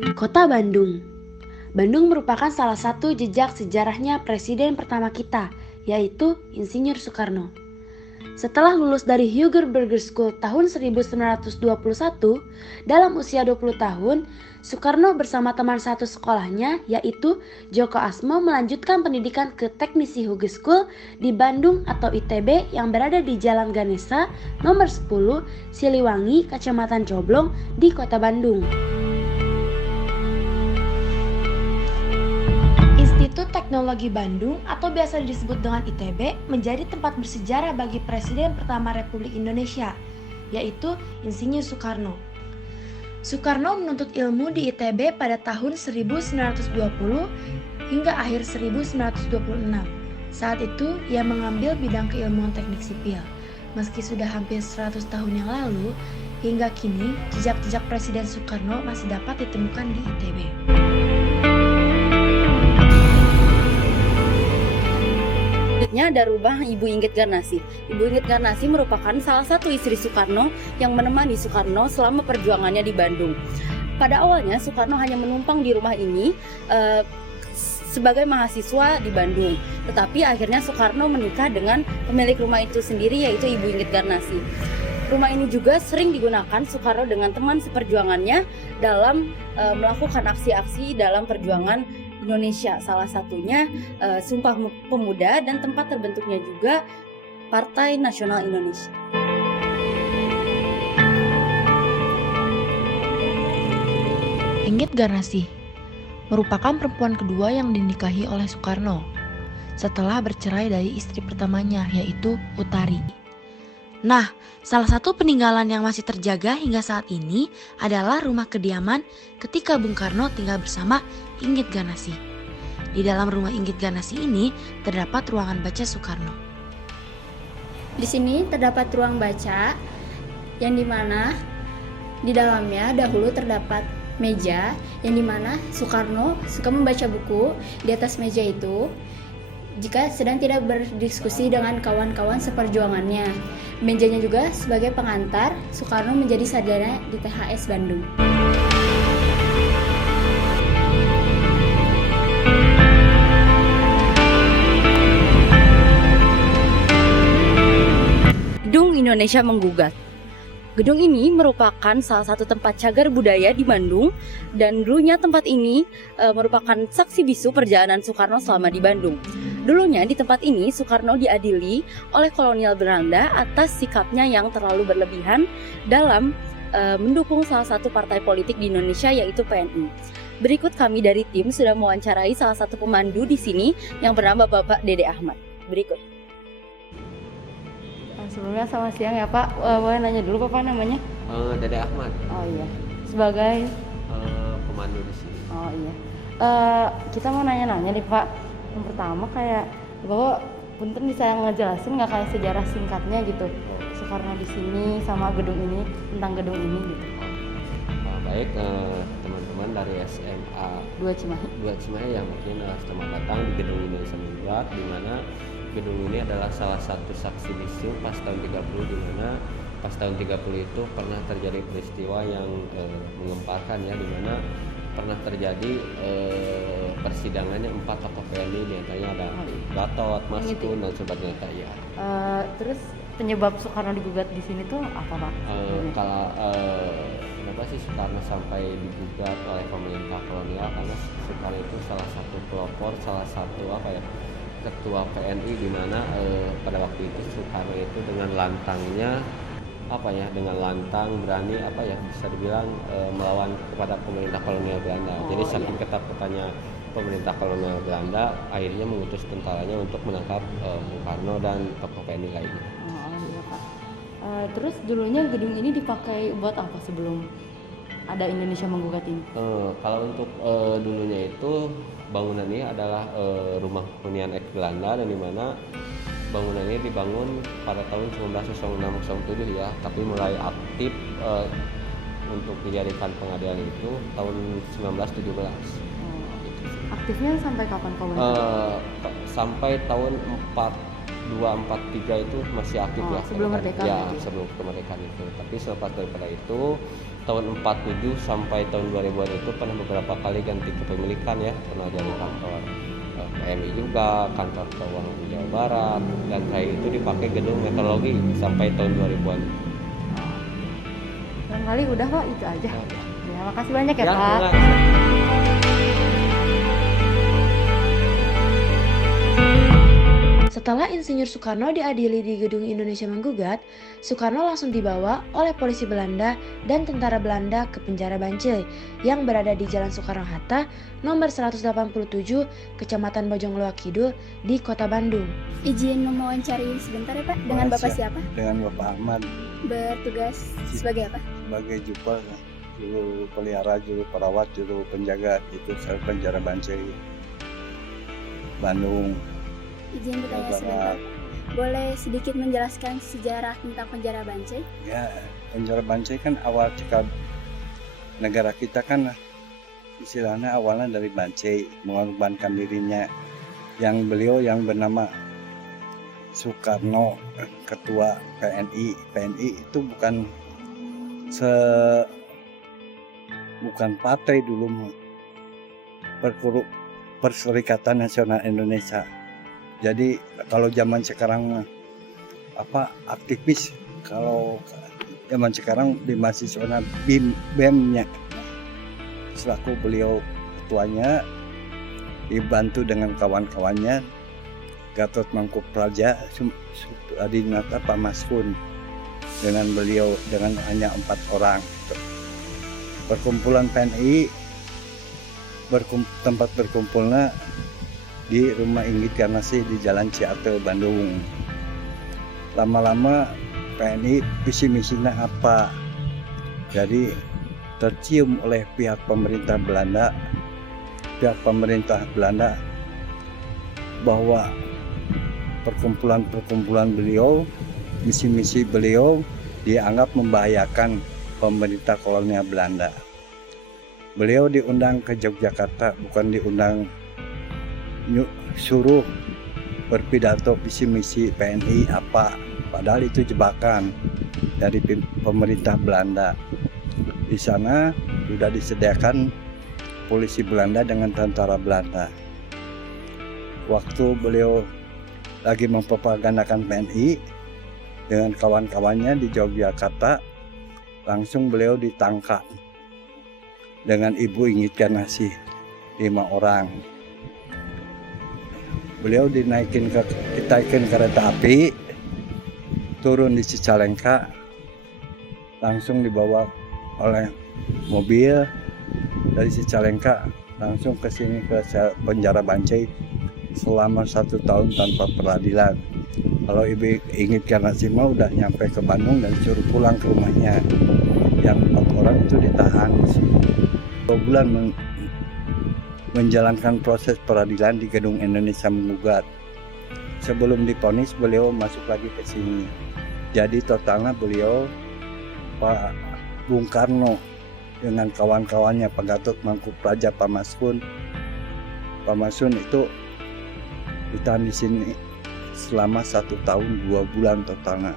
Kota Bandung. Bandung merupakan salah satu jejak sejarahnya presiden pertama kita, yaitu Insinyur Soekarno. Setelah lulus dari Huger Burger School tahun 1921, dalam usia 20 tahun, Soekarno bersama teman satu sekolahnya yaitu Djoko Asmo melanjutkan pendidikan ke Teknisi Huger School di Bandung atau ITB yang berada di Jalan Ganesa nomor 10, Siliwangi, Kecamatan Coblong di Kota Bandung. Institut Teknologi Bandung atau biasa disebut dengan ITB menjadi tempat bersejarah bagi Presiden pertama Republik Indonesia, yaitu Insinyur Soekarno. Soekarno menuntut ilmu di ITB pada tahun 1920 hingga akhir 1926. Saat itu, ia mengambil bidang keilmuan teknik sipil. Meski sudah hampir 100 tahun yang lalu, hingga kini jejak-jejak Presiden Soekarno masih dapat ditemukan di ITB. Selanjutnya ada rumah Ibu Inggit Garnasih. Ibu Inggit Garnasih merupakan salah satu istri Soekarno yang menemani Soekarno selama perjuangannya di Bandung. Pada awalnya Soekarno hanya menumpang di rumah ini sebagai mahasiswa di Bandung. Tetapi akhirnya Soekarno menikah dengan pemilik rumah itu sendiri, yaitu Ibu Inggit Garnasih. Rumah ini juga sering digunakan Soekarno dengan teman seperjuangannya dalam melakukan aksi-aksi dalam perjuangan Indonesia, salah satunya Sumpah Pemuda dan tempat terbentuknya juga Partai Nasional Indonesia. Inggit Garnasih merupakan perempuan kedua yang dinikahi oleh Soekarno setelah bercerai dari istri pertamanya, yaitu Utari. Nah, salah satu peninggalan yang masih terjaga hingga saat ini adalah rumah kediaman ketika Bung Karno tinggal bersama Inggit Garnasih. Di dalam rumah Inggit Garnasih ini terdapat ruangan baca Soekarno. Di sini terdapat ruang baca yang dimana di dalamnya dahulu terdapat meja yang dimana Soekarno suka membaca buku di atas meja itu jika sedang tidak berdiskusi dengan kawan-kawan seperjuangannya. Mejanya juga sebagai pengantar Soekarno menjadi sarjana di THS Bandung. Gedung Indonesia Menggugat. Gedung ini merupakan salah satu tempat cagar budaya di Bandung dan dulunya tempat ini merupakan saksi bisu perjalanan Soekarno selama di Bandung. Dulunya di tempat ini Soekarno diadili oleh kolonial Belanda atas sikapnya yang terlalu berlebihan dalam mendukung salah satu partai politik di Indonesia, yaitu PNI. Berikut kami dari tim sudah mewawancarai salah satu pemandu di sini yang bernama Bapak Dede Ahmad. Berikut. Sebelumnya selamat siang ya Pak, boleh nanya dulu Bapak namanya? Dede Ahmad. Oh iya, sebagai pemandu di sini. Oh iya, kita mau nanya-nanya nih Pak. Yang pertama kayak Bapak punten bisa ngejelasin nggak kayak sejarah singkatnya gitu Soekarno di sini sama gedung ini, tentang gedung ini gitu. Baik, teman-teman dari SMA 2 Cimahi yang mungkin selamat datang di gedung Indonesia Menggugat, di mana gedung ini adalah salah satu saksi bisu pas tahun 30, di mana pas tahun 30 itu pernah terjadi peristiwa yang menggemparkan ya, di mana pernah terjadi persidangannya 4 tokoh PNI, di antaranya ada Gatot, Maskun dan sebagainya ya. Terus penyebab Soekarno digugat di sini tuh apa Pak? Kalau kenapa sih Soekarno sampai digugat oleh pemerintah kolonial? Karena Soekarno itu salah satu pelopor, salah satu ketua PNI, di mana pada waktu itu Soekarno itu dengan lantangnya dengan lantang berani bisa dibilang melawan kepada pemerintah kolonial Belanda. Jadi saking ketakutannya pemerintah kolonial Belanda, akhirnya mengutus tentaranya untuk menangkap Bung Karno dan tokoh PNI lainnya. Iya Pak. Terus dulunya gedung ini dipakai buat apa sebelum ada Indonesia Menggugat ini? Kalau untuk dulunya itu bangunan ini adalah rumah hunian eks Belanda, dan di mana bangunan ini dibangun pada tahun 1906-07 ya, tapi mulai aktif untuk dijadikan pengadilan itu tahun 1917. Aktifnya sampai kapan Pak? Sampai tahun 42-43 itu masih aktif ya. Sebelum merdeka? Ya, sebelum kemerdekaan itu. Tapi selepas daripada itu tahun 47 sampai tahun 2000-an itu pernah beberapa kali ganti kepemilikan ya, pernah jadi kantor PMI juga, kantor keuangan Jawa Barat, dan kayak itu dipakai gedung meteorologi sampai tahun 2000-an. Barangkali udah Pak, itu aja. Ya, makasih banyak ya, Ya, Pak. enggak. Setelah Insinyur Soekarno diadili di Gedung Indonesia Menggugat, Soekarno langsung dibawa oleh polisi Belanda dan tentara Belanda ke penjara Bancai yang berada di Jalan Soekarno-Hatta nomor 187, Kecamatan Bojongloa Kidul di Kota Bandung. Izin mewawancari sebentar ya Pak, dengan Bapak siapa? Dengan Bapak Ahmad Bertugas sebagai apa? sebagai juru pelihara, juru perawat, juru penjaga itu penjara Bancai Bandung. Izin bertanya Bapak. sebentar. Boleh sedikit menjelaskan sejarah tentang penjara Bancai? Ya, penjara Bancai kan awal cekal negara kita kan istilahnya awalnya dari Bancai, mengorbankan dirinya. Yang beliau yang bernama Soekarno, ketua PNI. PNI itu bukan partai dulu, Perserikatan Nasional Indonesia. Jadi kalau zaman sekarang aktivis, kalau zaman sekarang di mahasiswa BEM-nya, selaku beliau ketuanya, dibantu dengan kawan-kawannya Gatot Mangkupraja, Adinata Pak Maskun, dengan beliau dengan hanya 4 orang. Perkumpulan PNI tempat berkumpulnya di Rumah Inggit Garnasi di Jalan Ciater, Bandung. Lama-lama PNI visi misinya apa? Jadi tercium oleh pihak pemerintah Belanda bahwa perkumpulan beliau, misi-misi beliau dianggap membahayakan pemerintah kolonial Belanda. Beliau diundang ke Yogyakarta, bukan diundang suruh berpidato visi misi PNI apa, padahal itu jebakan dari pemerintah Belanda. Di sana sudah disediakan polisi Belanda dengan tentara Belanda. Waktu beliau lagi mempropagandakan PNI dengan kawan-kawannya di Yogyakarta, langsung beliau ditangkap dengan Ibu Inggit Garnasi, 5 orang. Beliau ditaikin kereta api, turun di Cicalengka, langsung dibawa oleh mobil dari Cicalengka langsung ke sini ke penjara Bancai selama 1 tahun tanpa peradilan. Kalau Ibu Inggit Garnasi mau udah nyampe ke Bandung dan suruh pulang ke rumahnya. Yang 4 orang itu ditahan 2 bulan menjalankan proses peradilan di Gedung Indonesia Menggugat. Sebelum divonis beliau masuk lagi ke sini. Jadi totalnya beliau Pak Bung Karno dengan kawan-kawannya Pak Gatot Mangkupraja, Pak Maskun itu ditahan di sini selama 1 tahun 2 bulan totalnya.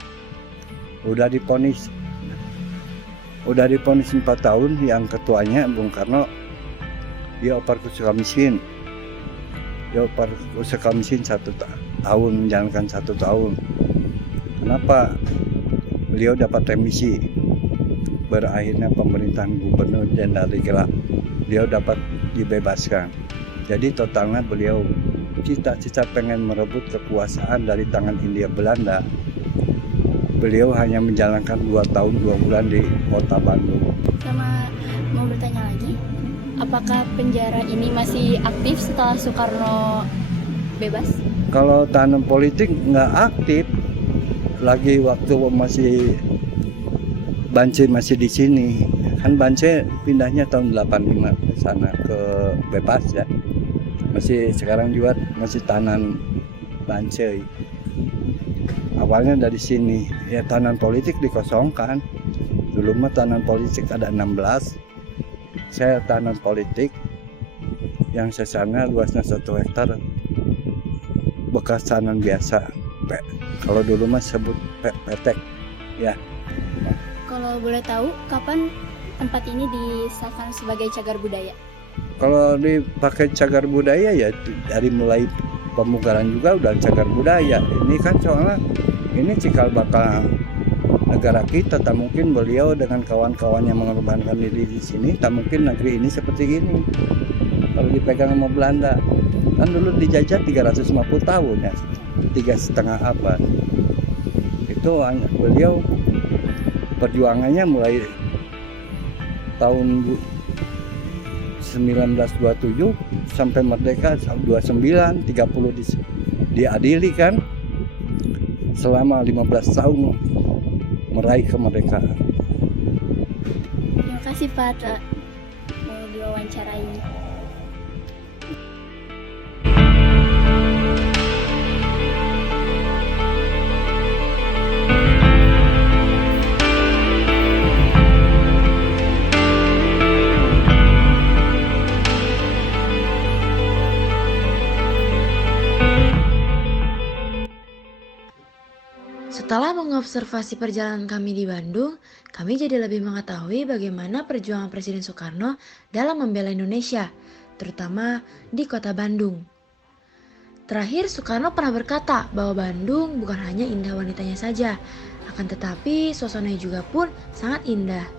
Udah divonis 4 tahun, yang ketuanya Bung Karno dia oper ke Sukamiskin. Dia oper ke Sukamiskin 1 tahun, menjalankan 1 tahun. Kenapa? Beliau dapat remisi. Berakhirnya pemerintahan Gubernur Jenderal gelap, beliau dapat dibebaskan. Jadi totalnya beliau cita-cita pengen merebut kekuasaan dari tangan Hindia Belanda. Beliau hanya menjalankan 2 tahun 2 bulan di kota Bandung. Sama mau bertanya lagi, apakah penjara ini masih aktif setelah Soekarno bebas? Kalau tahanan politik nggak aktif lagi waktu masih Bancai masih di sini. Kan Bancai pindahnya tahun 85 ke sana, ke bebas ya. Masih sekarang juga masih tahanan Bancai. Awalnya dari sini, ya tahanan politik dikosongkan. Dulu mah tahanan politik ada 16. Saya tahanan politik yang sesana luasnya 1 hektar, bekas tahanan biasa. Kalau dulu mah sebut petek ya. Kalau boleh tahu, kapan tempat ini disahkan sebagai cagar budaya? Kalau dipakai cagar budaya ya dari mulai pemugaran juga udah cagar budaya. Ini kan soalnya ini cikal bakal negara kita, tak mungkin beliau dengan kawan-kawan yang mengorbankan diri di sini, tak mungkin negeri ini seperti ini. Kalau dipegang sama Belanda, kan dulu dijajah 350 tahun ya, 3,5 abad. Itu beliau perjuangannya mulai tahun 1927 sampai merdeka 29, 30 diadili kan, selama 15 tahun meraih kemerdekaan. Terima kasih Pak mau diwawancarai. Setelah mengobservasi perjalanan kami di Bandung, kami jadi lebih mengetahui bagaimana perjuangan Presiden Soekarno dalam membela Indonesia, terutama di kota Bandung. Terakhir, Soekarno pernah berkata bahwa Bandung bukan hanya indah wanitanya saja, akan tetapi suasananya juga pun sangat indah.